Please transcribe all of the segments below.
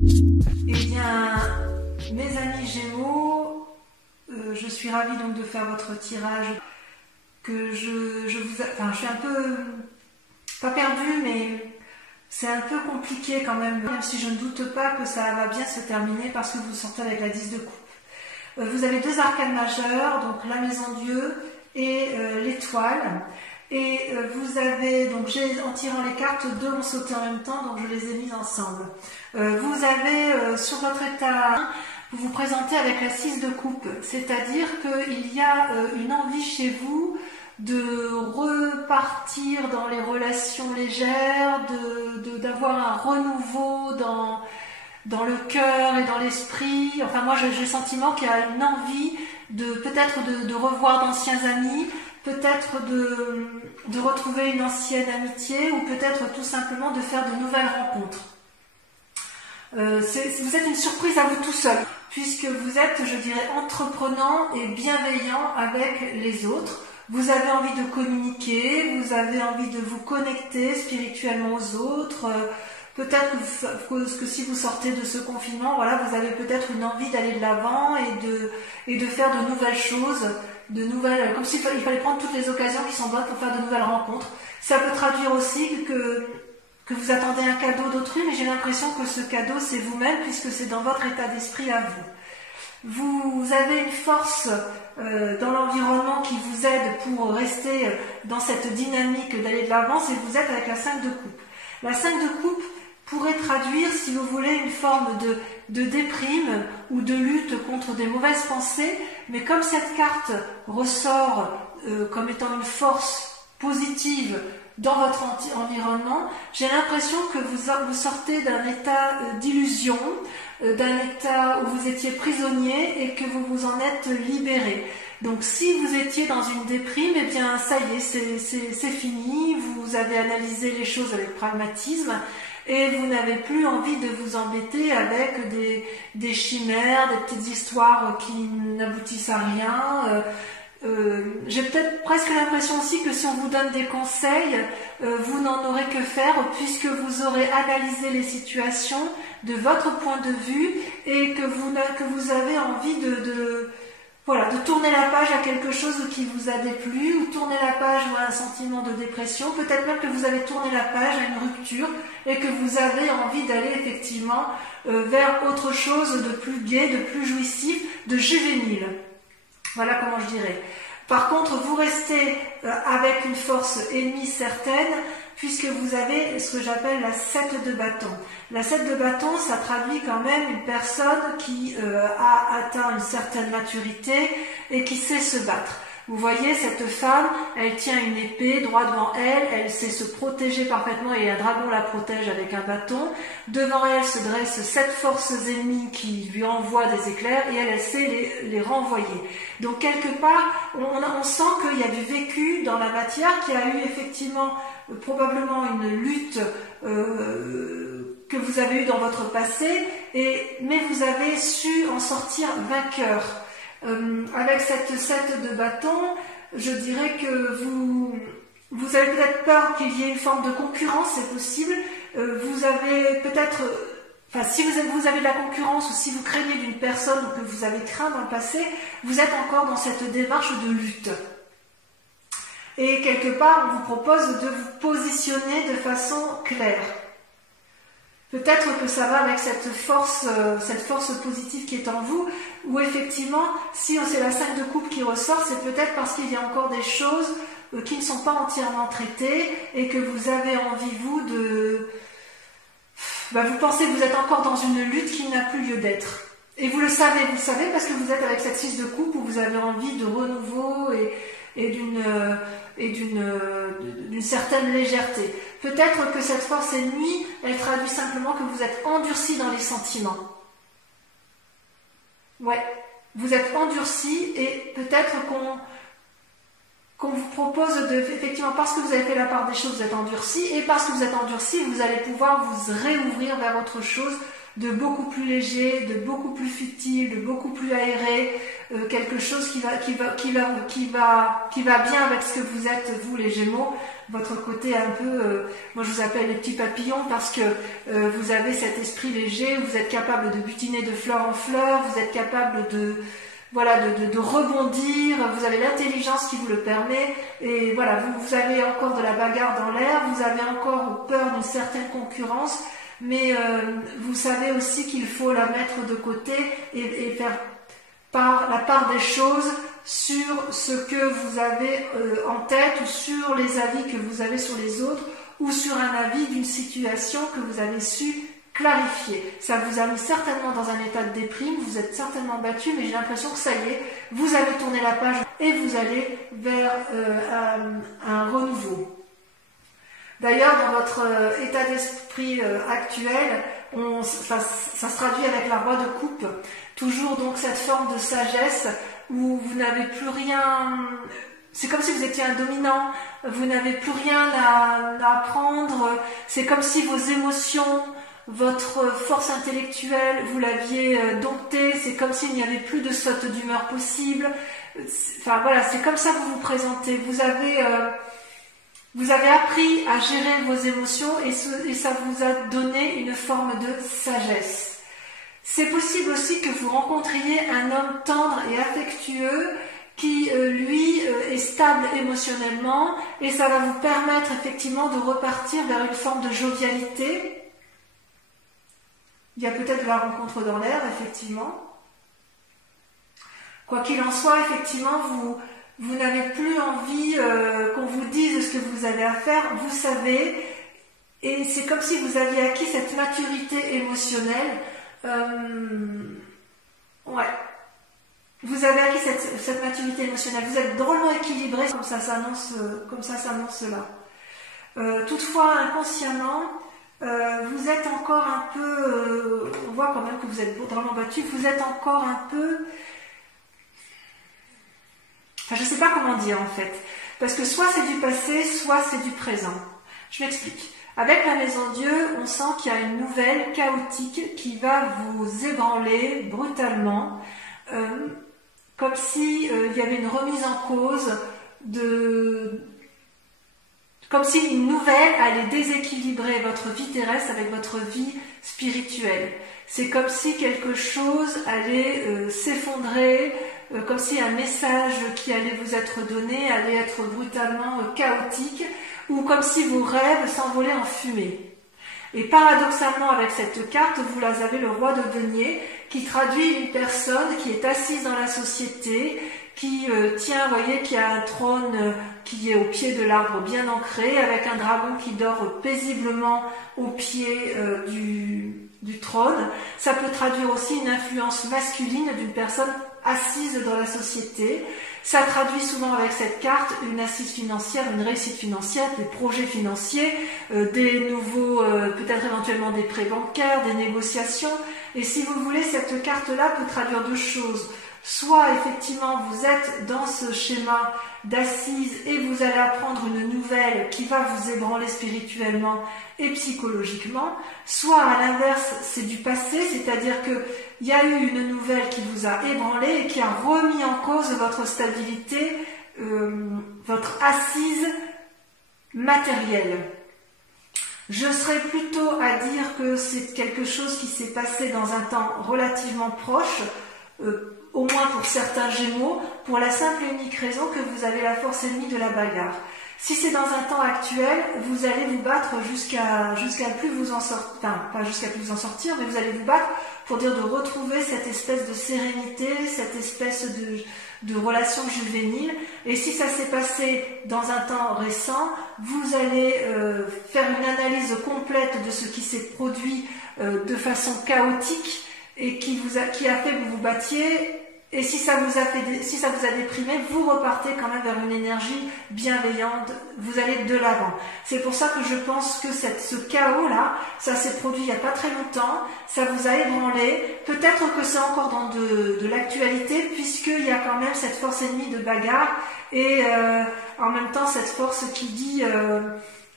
Eh bien, mes amis Gémeaux, je suis ravie donc de faire votre tirage. Je suis un peu, pas perdue, mais c'est un peu compliqué quand même si je ne doute pas que ça va bien se terminer parce que vous sortez avec la 10 de coupe. Vous avez deux arcanes majeures, donc la maison Dieu et l'étoile. Et vous avez, donc en tirant les cartes, deux ont sauté en même temps, donc je les ai mises ensemble. Vous avez sur votre état, vous vous présentez avec la 6 de coupe, c'est-à-dire qu'il y a une envie chez vous de repartir dans les relations légères, d'avoir un renouveau dans le cœur et dans l'esprit. Enfin, moi, j'ai le sentiment qu'il y a une envie peut-être de revoir d'anciens amis, peut-être de retrouver une ancienne amitié, ou peut-être tout simplement de faire de nouvelles rencontres. Vous êtes une surprise à vous tout seul, puisque vous êtes, je dirais, entreprenant et bienveillant avec les autres. Vous avez envie de communiquer, vous avez envie de vous connecter spirituellement aux autres. Peut-être que si vous sortez de ce confinement, voilà, vous avez peut-être une envie d'aller de l'avant et de faire de nouvelles choses, comme s'il fallait prendre toutes les occasions qui sont bonnes pour faire de nouvelles rencontres. Ça peut traduire aussi que vous attendez un cadeau d'autrui, mais j'ai l'impression que ce cadeau c'est vous-même, puisque c'est dans votre état d'esprit à vous. Vous avez une force dans l'environnement qui vous aide pour rester dans cette dynamique d'aller de l'avant, et vous êtes avec la 5 de coupe. La 5 de coupe pourrait traduire, si vous voulez, une forme de déprime ou de lutte contre des mauvaises pensées, mais comme cette carte ressort comme étant une force positive dans votre environnement, j'ai l'impression que vous sortez d'un état d'illusion, d'un état où vous étiez prisonnier et que vous vous en êtes libéré. Donc si vous étiez dans une déprime, eh bien ça y est, c'est fini, vous avez analysé les choses avec pragmatisme et vous n'avez plus envie de vous embêter avec des chimères, des petites histoires qui n'aboutissent à rien. J'ai peut-être presque l'impression aussi que si on vous donne des conseils, vous n'en aurez que faire, puisque vous aurez analysé les situations de votre point de vue et que vous avez envie de tourner la page à quelque chose qui vous a déplu, ou tourner la page à un sentiment de dépression. Peut-être même que vous avez tourné la page à une rupture et que vous avez envie d'aller effectivement vers autre chose de plus gai, de plus jouissif, de juvénile. Voilà comment je dirais. Par contre, vous restez avec une force ennemie certaine, puisque vous avez ce que j'appelle la 7 de bâton. La 7 de bâton, ça traduit quand même une personne qui a atteint une certaine maturité et qui sait se battre. Vous voyez, cette femme, elle tient une épée droit devant elle, elle sait se protéger parfaitement et un dragon la protège avec un bâton. Devant elle se dressent 7 forces ennemies qui lui envoient des éclairs et elle sait les renvoyer. Donc quelque part, on sent qu'il y a du vécu dans la matière, qu'il y a eu effectivement probablement une lutte que vous avez eue dans votre passé, mais vous avez su en sortir vainqueur. Avec cette 7 de bâton, je dirais que vous avez peut-être peur qu'il y ait une forme de concurrence, c'est possible. Vous avez peut-être, si vous avez de la concurrence, ou si vous craignez d'une personne ou que vous avez craint dans le passé, vous êtes encore dans cette démarche de lutte. Et quelque part, on vous propose de vous positionner de façon claire. Peut-être que ça va avec cette force positive qui est en vous, où effectivement, si c'est la 5 de coupe qui ressort, c'est peut-être parce qu'il y a encore des choses qui ne sont pas entièrement traitées et que vous avez envie, vous pensez que vous êtes encore dans une lutte qui n'a plus lieu d'être. Et vous le savez parce que vous êtes avec cette 6 de coupe où vous avez envie de renouveau et d'une certaine légèreté. Peut-être que cette force ennemie, elle traduit simplement que vous êtes endurci dans les sentiments. Ouais, vous êtes endurci et peut-être qu'on vous propose effectivement, parce que vous avez fait la part des choses, vous êtes endurci, et parce que vous êtes endurci, vous allez pouvoir vous réouvrir vers autre chose, de beaucoup plus léger, de beaucoup plus futile, de beaucoup plus aéré, quelque chose qui va bien avec ce que vous êtes, vous les Gémeaux, votre côté un peu, moi je vous appelle les petits papillons parce que vous avez cet esprit léger, vous êtes capable de butiner de fleur en fleur, vous êtes capable de rebondir, vous avez l'intelligence qui vous le permet, et voilà, vous avez encore de la bagarre dans l'air, vous avez encore peur d'une certaine concurrence, mais vous savez aussi qu'il faut la mettre de côté et faire la part des choses sur ce que vous avez en tête, ou sur les avis que vous avez sur les autres, ou sur un avis d'une situation que vous avez su clarifier. Ça vous a mis certainement dans un état de déprime, vous êtes certainement battu, mais j'ai l'impression que ça y est, vous avez tourné la page et vous allez vers un renouveau. D'ailleurs, dans votre état d'esprit actuel, ça se traduit avec la roi de coupe, toujours donc cette forme de sagesse où vous n'avez plus rien, c'est comme si vous étiez un dominant, vous n'avez plus rien à apprendre, c'est comme si vos émotions, votre force intellectuelle, vous l'aviez domptée, c'est comme s'il n'y avait plus de saute d'humeur possible. Enfin voilà, c'est comme ça que vous vous présentez. Vous avez appris à gérer vos émotions et ça vous a donné une forme de sagesse. C'est possible aussi que vous rencontriez un homme tendre et affectueux qui, lui, est stable émotionnellement, et ça va vous permettre effectivement de repartir vers une forme de jovialité. Il y a peut-être de la rencontre dans l'air, effectivement. Quoi qu'il en soit, effectivement, vous n'avez plus envie qu'on vous dise ce que vous avez à faire, vous savez, et c'est comme si vous aviez acquis cette maturité émotionnelle. Ouais. Vous avez acquis cette maturité émotionnelle, vous êtes drôlement équilibré, comme ça s'annonce là. Toutefois, inconsciemment, vous êtes encore un peu, on voit quand même que vous êtes drôlement battu, vous êtes encore un peu, enfin je ne sais pas comment dire en fait, parce que soit c'est du passé, soit c'est du présent. Je m'explique. Avec la Maison Dieu, on sent qu'il y a une nouvelle chaotique qui va vous ébranler brutalement, comme si il y avait une remise en cause comme si une nouvelle allait déséquilibrer votre vie terrestre avec votre vie spirituelle. C'est comme si quelque chose allait s'effondrer, comme si un message qui allait vous être donné allait être brutalement chaotique, ou comme si vos rêves s'envolaient en fumée. Et paradoxalement, avec cette carte, vous avez le roi de denier, qui traduit une personne qui est assise dans la société, qui tient, vous voyez, qui a un trône qui est au pied de l'arbre bien ancré, avec un dragon qui dort paisiblement au pied du trône. Ça peut traduire aussi une influence masculine d'une personne assise dans la société. Ça traduit souvent avec cette carte une assise financière, une réussite financière, des projets financiers, des nouveaux, peut-être éventuellement des prêts bancaires, des négociations. Et si vous voulez, cette carte-là peut traduire deux choses. Soit effectivement vous êtes dans ce schéma d'assise et vous allez apprendre une nouvelle qui va vous ébranler spirituellement et psychologiquement, soit à l'inverse c'est du passé, c'est-à-dire qu'il y a eu une nouvelle qui vous a ébranlé et qui a remis en cause votre stabilité, votre assise matérielle. Je serais plutôt à dire que c'est quelque chose qui s'est passé dans un temps relativement proche, au moins pour certains Gémeaux, pour la simple et unique raison que vous avez la force ennemie de la bagarre. Si c'est dans un temps actuel, vous allez vous battre jusqu'à plus vous en sortir, enfin pas jusqu'à plus vous en sortir, mais vous allez vous battre pour dire de retrouver cette espèce de sérénité, cette espèce de relation juvénile. Et si ça s'est passé dans un temps récent, vous allez faire une analyse complète de ce qui s'est produit de façon chaotique et qui a fait que vous vous battiez. Et si ça vous a déprimé, vous repartez quand même vers une énergie bienveillante, vous allez de l'avant. C'est pour ça que je pense que ce chaos-là, ça s'est produit il n'y a pas très longtemps, ça vous a ébranlé, peut-être que c'est encore dans de l'actualité, puisqu'il y a quand même cette force ennemie de bagarre, et en même temps cette force qui dit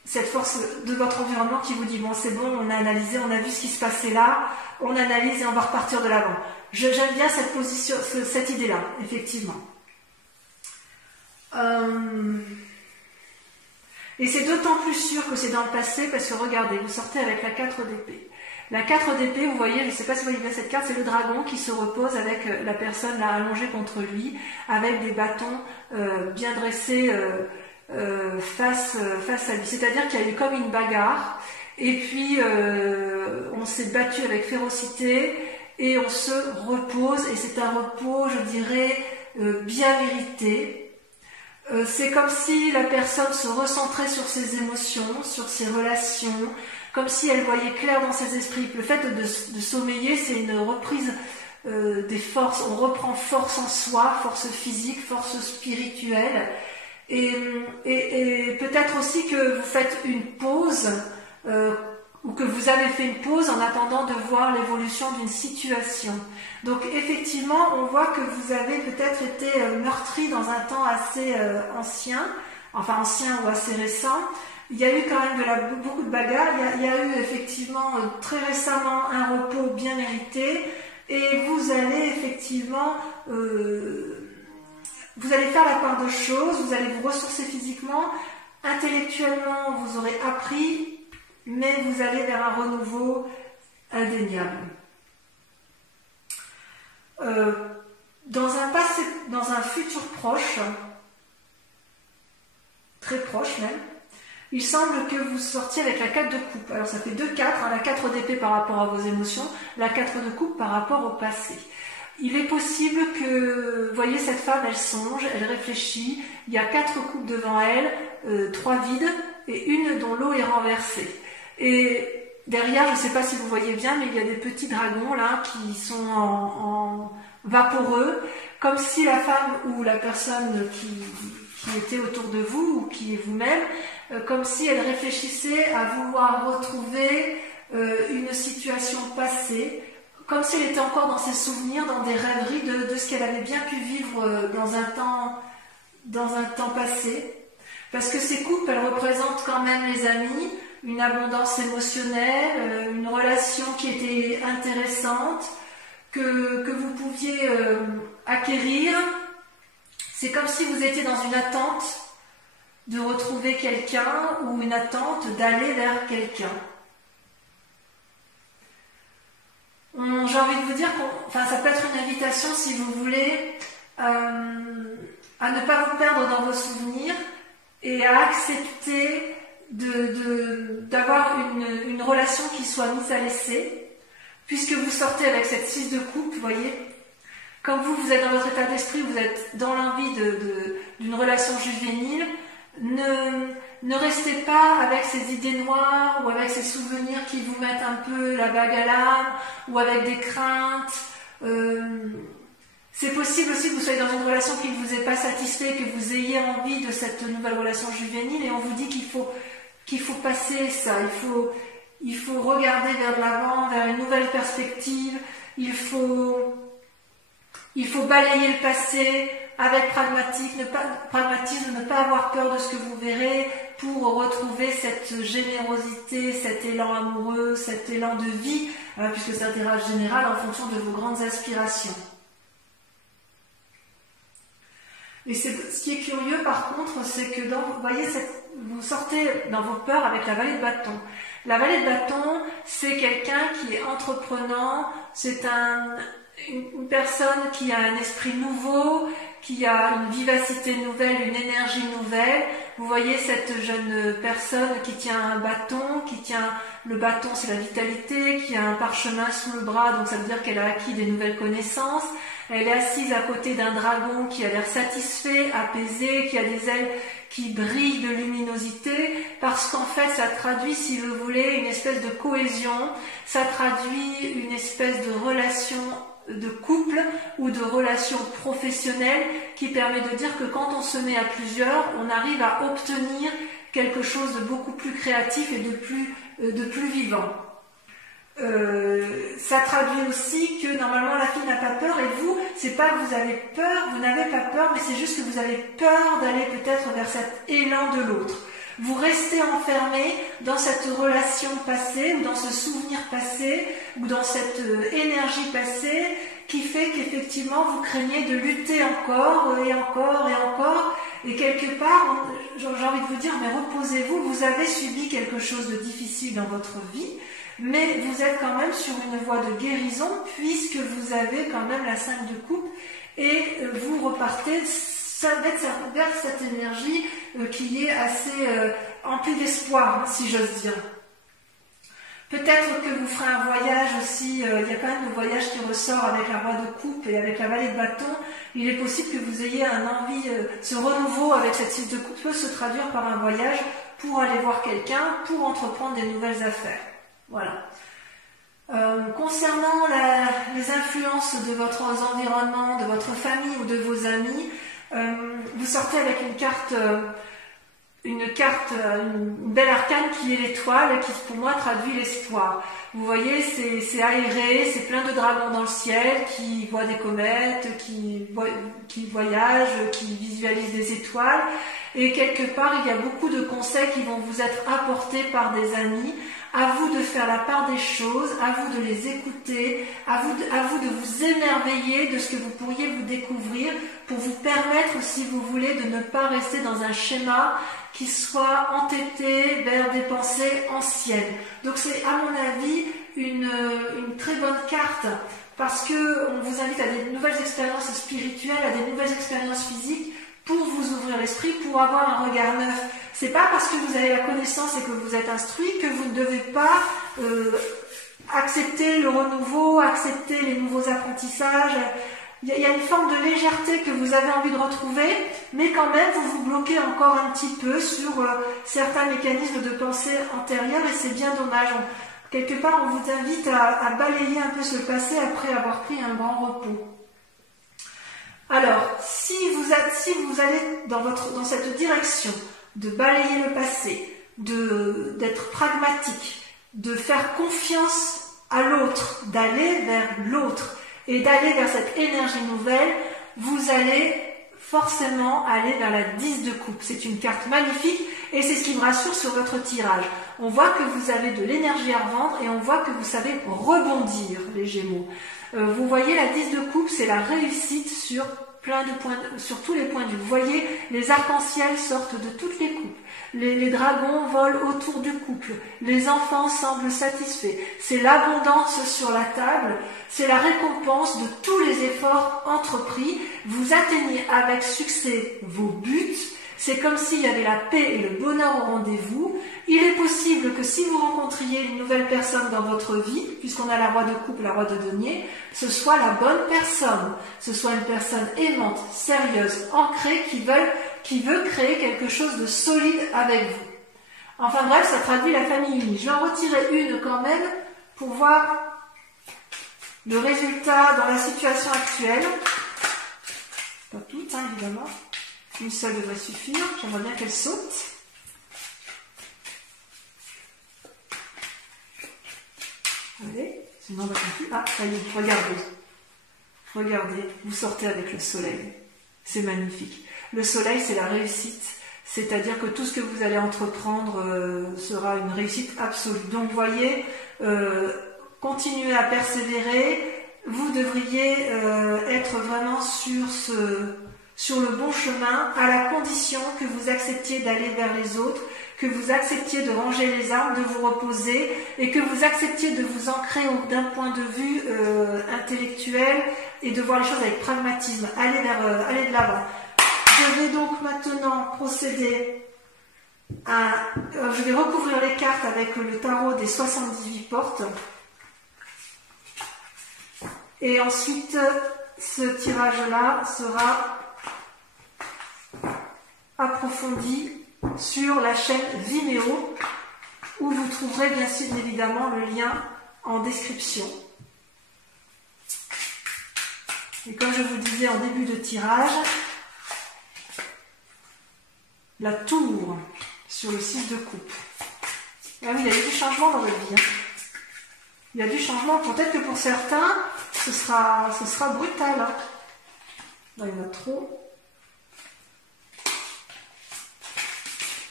cette force de votre environnement qui vous dit bon c'est bon, on a analysé, on a vu ce qui se passait là, on analyse et on va repartir de l'avant. J'aime bien cette position, cette idée-là, effectivement. Et c'est d'autant plus sûr que c'est dans le passé parce que regardez, vous sortez avec la 4 d'épée. La 4 d'épée, vous voyez, je ne sais pas si vous voyez bien cette carte, c'est le dragon qui se repose avec la personne là allongée contre lui, avec des bâtons bien dressés face à lui. C'est-à-dire qu'il y a eu comme une bagarre, et puis on s'est battu avec férocité, et on se repose, et c'est un repos, je dirais, bien mérité. C'est comme si la personne se recentrait sur ses émotions, sur ses relations, comme si elle voyait clair dans ses esprits. Le fait de sommeiller, c'est une reprise des forces. On reprend force en soi, force physique, force spirituelle. Et peut-être aussi que vous faites une pause, ou que vous avez fait une pause en attendant de voir l'évolution d'une situation. Donc effectivement, on voit que vous avez peut-être été meurtri dans un temps assez ancien, enfin ancien ou assez récent. Il y a eu quand même beaucoup de bagarres, il y a eu effectivement très récemment un repos bien mérité, et vous allez effectivement, vous allez faire la part de choses, vous allez vous ressourcer physiquement, intellectuellement vous aurez appris, mais vous allez vers un renouveau indéniable. Dans un futur proche, très proche même, il semble que vous sortiez avec la 4 de coupe. Alors ça fait 2-4, hein, la 4 d'épée par rapport à vos émotions, la 4 de coupe par rapport au passé. Il est possible que, vous voyez, cette femme, elle songe, elle réfléchit, il y a 4 coupes devant elle, 3 vides et une dont l'eau est renversée. Et derrière, je ne sais pas si vous voyez bien, mais il y a des petits dragons là qui sont en vaporeux, comme si la femme ou la personne qui était autour de vous ou qui est vous-même, comme si elle réfléchissait à vouloir retrouver une situation passée, comme si elle était encore dans ses souvenirs, dans des rêveries de ce qu'elle avait bien pu vivre dans un temps passé. Parce que ces coupes, elles représentent quand même les amis, une abondance émotionnelle, une relation qui était intéressante, que vous pouviez acquérir. C'est comme si vous étiez dans une attente de retrouver quelqu'un ou une attente d'aller vers quelqu'un. J'ai envie de vous dire ça peut être une invitation, si vous voulez, à ne pas vous perdre dans vos souvenirs et à accepter d'avoir une relation qui soit mise à l'essai, puisque vous sortez avec cette 6 de coupe, vous voyez. Comme vous êtes dans votre état d'esprit, vous êtes dans l'envie d'une relation juvénile, ne restez pas avec ces idées noires ou avec ces souvenirs qui vous mettent un peu la bague à l'âme ou avec des craintes. C'est possible aussi que vous soyez dans une relation qui ne vous ait pas satisfait, que vous ayez envie de cette nouvelle relation juvénile, et on vous dit qu'il faut passer ça, il faut regarder vers l'avant, vers une nouvelle perspective, il faut balayer le passé avec pragmatisme, ne pas avoir peur de ce que vous verrez pour retrouver cette générosité, cet élan amoureux, cet élan de vie, puisque c'est un tirage général en fonction de vos grandes aspirations. Et ce qui est curieux par contre, c'est que vous voyez, vous sortez dans vos peurs avec la vallée de bâton. La vallée de bâton, c'est quelqu'un qui est entreprenant, c'est une personne qui a un esprit nouveau, qui a une vivacité nouvelle, une énergie nouvelle. Vous voyez cette jeune personne qui tient un bâton, le bâton c'est la vitalité, qui a un parchemin sous le bras, donc ça veut dire qu'elle a acquis des nouvelles connaissances. Elle est assise à côté d'un dragon qui a l'air satisfait, apaisé, qui a des ailes qui brillent de luminosité, parce qu'en fait ça traduit, si vous voulez, une espèce de cohésion, ça traduit une espèce de relation de couple ou de relation professionnelle qui permet de dire que quand on se met à plusieurs, on arrive à obtenir quelque chose de beaucoup plus créatif et de plus vivant. Ça traduit aussi que normalement la fille n'a pas peur, et vous, c'est pas que vous avez peur, vous n'avez pas peur, mais c'est juste que vous avez peur d'aller peut-être vers cet élan de l'autre. Vous restez enfermé dans cette relation passée, ou dans ce souvenir passé, ou dans cette énergie passée, qui fait qu'effectivement vous craignez de lutter encore et encore et encore. Et quelque part, j'ai envie de vous dire, mais reposez-vous, vous avez subi quelque chose de difficile dans votre vie, mais vous êtes quand même sur une voie de guérison, puisque vous avez quand même la 5 de coupe, et vous repartez vers cette énergie qui est assez emplie d'espoir, hein, si j'ose dire. Peut-être que vous ferez un voyage aussi, il y a quand même le voyage qui ressort avec la roi de coupe et avec la vallée de bâton. Il est possible que vous ayez un envie, ce renouveau avec cette 6 de coupe peut se traduire par un voyage pour aller voir quelqu'un, pour entreprendre des nouvelles affaires. Voilà. Concernant les influences de votre environnement, de votre famille ou de vos amis, vous sortez avec une belle arcane qui est l'étoile, qui pour moi traduit l'espoir. Vous voyez, c'est aéré, c'est plein de dragons dans le ciel qui voient des comètes, qui voyagent, qui visualisent des étoiles. Et quelque part, il y a beaucoup de conseils qui vont vous être apportés par des amis. À vous de faire la part des choses, à vous de les écouter, à vous de vous émerveiller de ce que vous pourriez vous découvrir pour vous permettre, si vous voulez, de ne pas rester dans un schéma qui soit entêté vers des pensées anciennes. Donc c'est, à mon avis, une très bonne carte parce que on vous invite à des nouvelles expériences spirituelles, à des nouvelles expériences physiques pour vous ouvrir l'esprit, pour avoir un regard neuf. C'est pas parce que vous avez la connaissance et que vous êtes instruit que vous ne devez pas accepter le renouveau, accepter les nouveaux apprentissages. Il y a une forme de légèreté que vous avez envie de retrouver, mais quand même vous vous bloquez encore un petit peu sur certains mécanismes de pensée antérieurs et c'est bien dommage. Quelque part, on vous invite à balayer un peu ce passé après avoir pris un grand repos. Alors, si vous allez dans cette direction de balayer le passé, d'être pragmatique, de faire confiance à l'autre, d'aller vers l'autre et d'aller vers cette énergie nouvelle, vous allez forcément aller vers la 10 de coupe. C'est une carte magnifique et c'est ce qui me rassure sur votre tirage. On voit que vous avez de l'énergie à revendre et on voit que vous savez rebondir, les Gémeaux. Vous voyez, la 10 de coupe, c'est la réussite sur sur tous les points de vue. Vous voyez, les arcs-en-ciel sortent de toutes les coupes. Les dragons volent autour du couple. Les enfants semblent satisfaits. C'est l'abondance sur la table. C'est la récompense de tous les efforts entrepris. Vous atteignez avec succès vos buts. C'est comme s'il y avait la paix et le bonheur au rendez-vous. Il est possible que si vous rencontriez une nouvelle personne dans votre vie, puisqu'on a la roi de coupe, la roi de denier, ce soit la bonne personne. Ce soit une personne aimante, sérieuse, ancrée, qui veut créer quelque chose de solide avec vous. Enfin bref, ça traduit la famille unie. Je vais en retirer une quand même pour voir le résultat dans la situation actuelle. Pas toutes, hein, évidemment. Une seule devrait suffire. J'aimerais bien qu'elle saute. Allez, sinon on va plus. Ah, ça y est, regardez. Regardez, vous sortez avec le soleil. C'est magnifique. Le soleil, c'est la réussite. C'est-à-dire que tout ce que vous allez entreprendre sera une réussite absolue. Donc, vous voyez, continuez à persévérer. Vous devriez être vraiment sur le bon chemin, à la condition que vous acceptiez d'aller vers les autres, que vous acceptiez de ranger les armes, de vous reposer, et que vous acceptiez de vous ancrer d'un point de vue intellectuel et de voir les choses avec pragmatisme. Allez de l'avant. Je vais donc maintenant procéder je vais recouvrir les cartes avec le tarot des 78 portes. Et ensuite, ce tirage-là sera approfondi sur la chaîne Vimeo, où vous trouverez bien évidemment le lien en description. Et comme je vous le disais en début de tirage, la tour sur le 6 de coupe. Ah oui, il y a eu du changement dans votre vie. Hein. Il y a du changement. Peut-être que pour certains, ce sera brutal. Hein. Là, il y en a trop.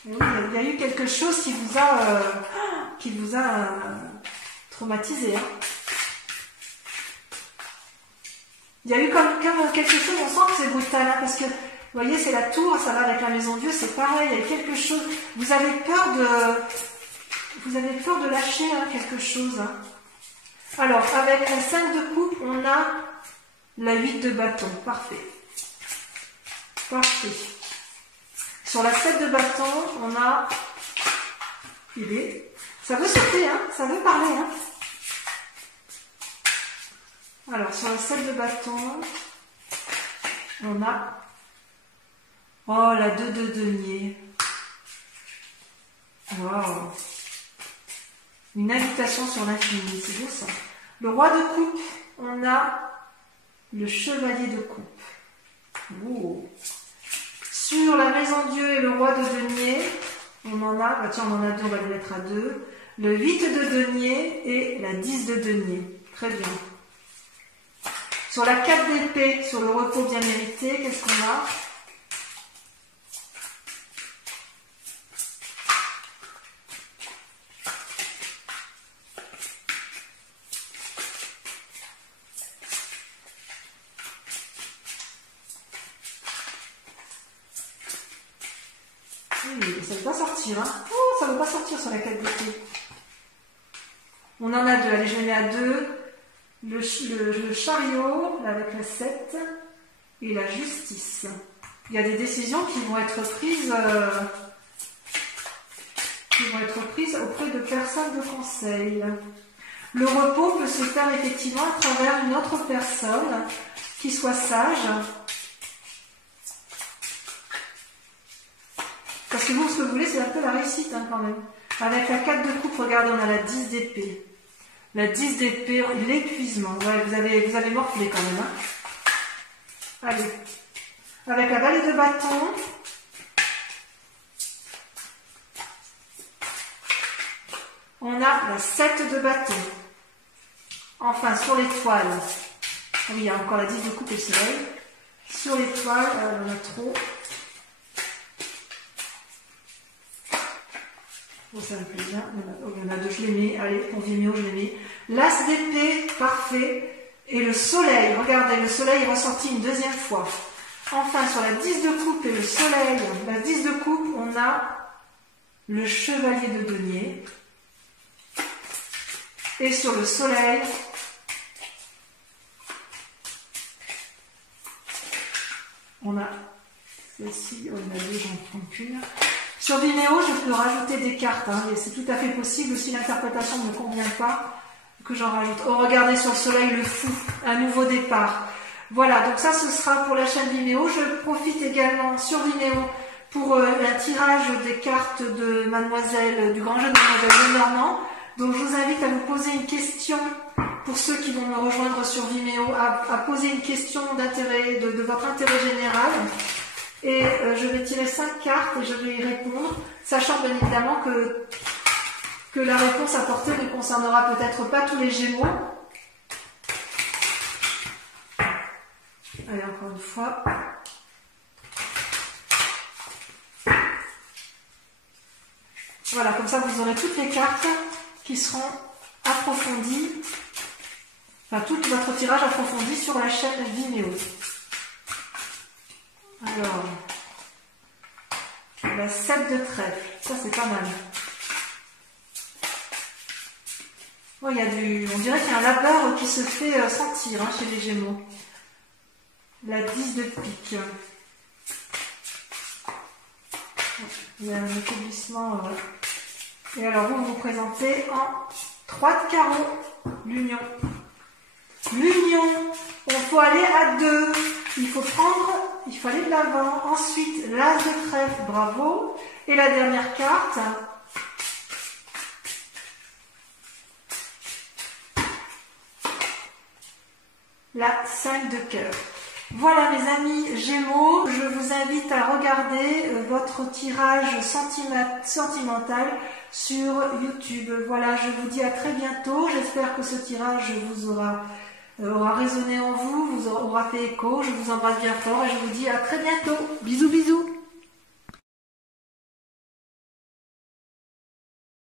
Oui, il y a eu quelque chose qui vous a traumatisé. Hein. Il y a eu comme quelque chose, on sent que c'est brutal, hein, parce que, vous voyez, c'est la tour, ça va avec la maison de Dieu, c'est pareil, il y a quelque chose, vous avez peur de lâcher hein, quelque chose. Hein. Alors, avec la 5 de coupe, on a la 8 de bâton, parfait. Parfait. Sur la 7 de bâton, on a ça veut sauter, hein, ça veut parler. Hein. Alors, sur la 7 de bâton, on a la 2 de denier. Wow. Une invitation sur l'infini, c'est beau ça. Le roi de coupe, on a le chevalier de coupe. Oh. Sur la maison Dieu et le roi de denier, on en a, on en a deux, on va le mettre à 2. Le 8 de denier et la 10 de denier. Très bien. Sur la 4 d'épée, sur le repos bien mérité, qu'est-ce qu'on a? Oui, ça ne veut pas sortir. Hein. Oh, ça ne veut pas sortir sur la 4 d'épée. On en a 2. Allez, je les mets à 2. Le chariot, avec la 7, et la justice. Il y a des décisions qui vont être prises, auprès de personnes de conseil. Le repos peut se faire effectivement à travers une autre personne qui soit sage. Parce que vous, ce que vous voulez, c'est un peu la réussite hein, quand même. Avec la 4 de coupe, regardez, on a la 10 d'épée. La 10 d'épée, l'épuisement. Ouais, vous avez morflé quand même. Hein. Allez. Avec la vallée de bâton. On a la 7 de bâton. Enfin, sur l'étoile. Oui, il y a encore la 10 de coupe et soleil. Sur l'étoile, on en a trop. Oh, ça me plaît bien. Il y en a 2, je les mets. Allez, pour Vimeo, je les mets. L'as d'épée, parfait. Et le soleil, regardez, le soleil est ressorti une deuxième fois. Enfin, sur la 10 de coupe et le soleil, la 10 de coupe, on a le chevalier de denier. Et sur le soleil, on a celle-ci, on a 2, j'en prends qu'une. Sur Vimeo, je peux rajouter des cartes, hein, et c'est tout à fait possible, si l'interprétation ne me convient pas, que j'en rajoute. Oh, regardez sur le soleil, le fou, un nouveau départ. Voilà, donc ça, ce sera pour la chaîne Vimeo. Je profite également sur Vimeo pour un tirage des cartes de Mademoiselle, du grand jeu de Mademoiselle Lenormand. Donc, je vous invite à vous poser une question, pour ceux qui vont me rejoindre sur Vimeo, à poser une question d'intérêt, de votre intérêt général. Et je vais tirer 5 cartes et je vais y répondre, sachant bien évidemment que la réponse apportée ne concernera peut-être pas tous les Gémeaux. Allez, encore une fois. Voilà, comme ça vous aurez toutes les cartes qui seront approfondies, enfin tout votre tirage approfondi sur la chaîne Vimeo. Alors, la 7 de trèfle, ça c'est pas mal. Oh, on dirait qu'il y a un labeur qui se fait sentir hein, chez les Gémeaux. La 10 de pique. Il y a un établissement. Et alors vous vous présentez en 3 de carreau, l'union. L'union, il faut aller à 2. Il faut aller de l'avant. Ensuite, l'as de trèfle, bravo. Et la dernière carte. La 5 de cœur. Voilà mes amis Gémeaux, je vous invite à regarder votre tirage sentimental sur YouTube. Voilà, je vous dis à très bientôt. J'espère que ce tirage vous aura résonné en vous, vous aura fait écho. Je vous embrasse bien fort et je vous dis à très bientôt. Bisous bisous.